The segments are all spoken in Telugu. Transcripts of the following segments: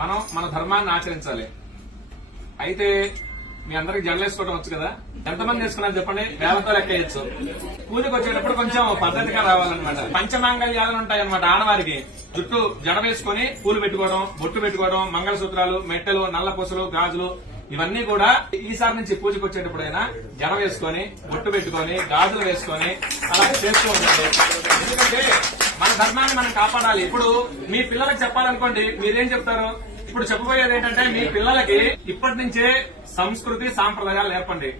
మనం మన ధర్మాన్ని ఆచరించాలి. అయితే మీ అందరికి జడలేసుకోవడం వచ్చు కదా, ఎంతమంది వేసుకున్నారు చెప్పండి, వేలతో లెక్కేయచ్చు. పూజకు వచ్చేటప్పుడు కొంచెం పద్ధతిగా రావాలన్నమాట. పంచమాంగళ్యాలు ఉంటాయన్నమాట ఆడవారికి. జుట్టు జడ వేసుకుని పూలు పెట్టుకోవడం, బొట్టు పెట్టుకోవడం, మంగళసూత్రాలు, మెట్టెలు, నల్ల పూసలు, గాజులు ఇవన్నీ కూడా ఈసారి నుంచి పూజకు వచ్చేటప్పుడైనా జడ వేసుకొని, బొట్టు పెట్టుకొని, గాజులు వేసుకొని అలా చేస్తూ ఉండాలి. ఎందుకంటే మన ధర్మాన్ని మనం కాపాడాలి. ఇప్పుడు మీ పిల్లలకు చెప్పాలనుకోండి, మీరేం చెప్తారు? ఇప్పుడు చెప్పబోయేది ఏంటంటే, మీ పిల్లలకి ఇప్పటి నుంచే సంస్కృతి సాంప్రదాయాలు నేర్పండి.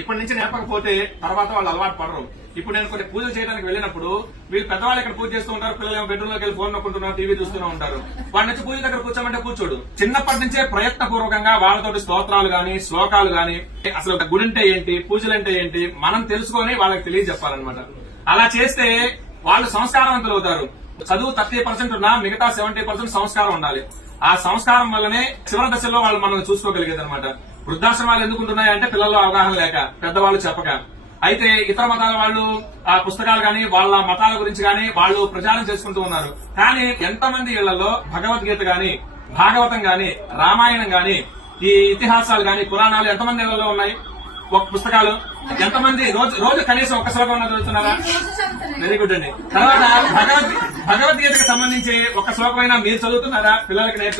ఇప్పటి నుంచి నేర్పకపోతే తర్వాత వాళ్ళు అలవాటు పడరు. ఇప్పుడు నేను కొన్ని పూజలు చేయడానికి వెళ్ళినప్పుడు వీళ్ళు పెద్దవాళ్ళు ఇక్కడ పూజ చేస్తూ ఉంటారు, పిల్లలు బెడ్రూమ్ లోకి వెళ్ళి ఫోన్ నొక్కుంటున్నారు, టీవీ చూస్తూనే ఉంటారు. వాడి నుంచి పూజ దగ్గర కూర్చోమంటే కూర్చోడు. చిన్నప్పటి నుంచే ప్రయత్నపూర్వకంగా వాళ్ళతోటి స్తోత్రాలు గాని, శ్లోకాలు గాని, అసలు గుడి అంటే ఏంటి, పూజలు అంటే ఏంటి మనం తెలుసుకొని వాళ్ళకి తెలియజెప్పాలన్నమాట. అలా చేస్తే వాళ్ళు సంస్కారవంతులు అవుతారు. చదువు 30% ఉన్నా మిగతా 70% సంస్కారం ఉండాలి. ఆ సంస్కారం వల్లనే చివరి దశలో వాళ్ళు మనం చూసుకోగలిగేది అనమాట. వృద్ధాశ్రమాలు ఎందుకు ఉంటున్నాయంటే పిల్లల్లో అవగాహన లేక, పెద్దవాళ్ళు చెప్పక. అయితే ఇతర మతాల వాళ్ళు ఆ పుస్తకాలు గాని, వాళ్ళ మతాల గురించి గాని వాళ్ళు ప్రచారం చేసుకుంటూ ఉన్నారు. కానీ ఎంతమంది ఇళ్లలో భగవద్గీత గాని, భాగవతం గాని, రామాయణం గాని, ఈ ఇతిహాసాలు గాని, పురాణాలు ఎంతమంది ఇళ్లలో ఉన్నాయి? ఒక పుస్తకాలు ఎంతమంది రోజు కనీసం ఒక్క శ్లోకం చదువుతున్నారా? వెరీ గుడ్ అండి. తర్వాత భగవద్గీతకు సంబంధించి ఒక శ్లోకమైనా మీరు చదువుతున్నారా? పిల్లలకి నేర్పిస్తున్నారు.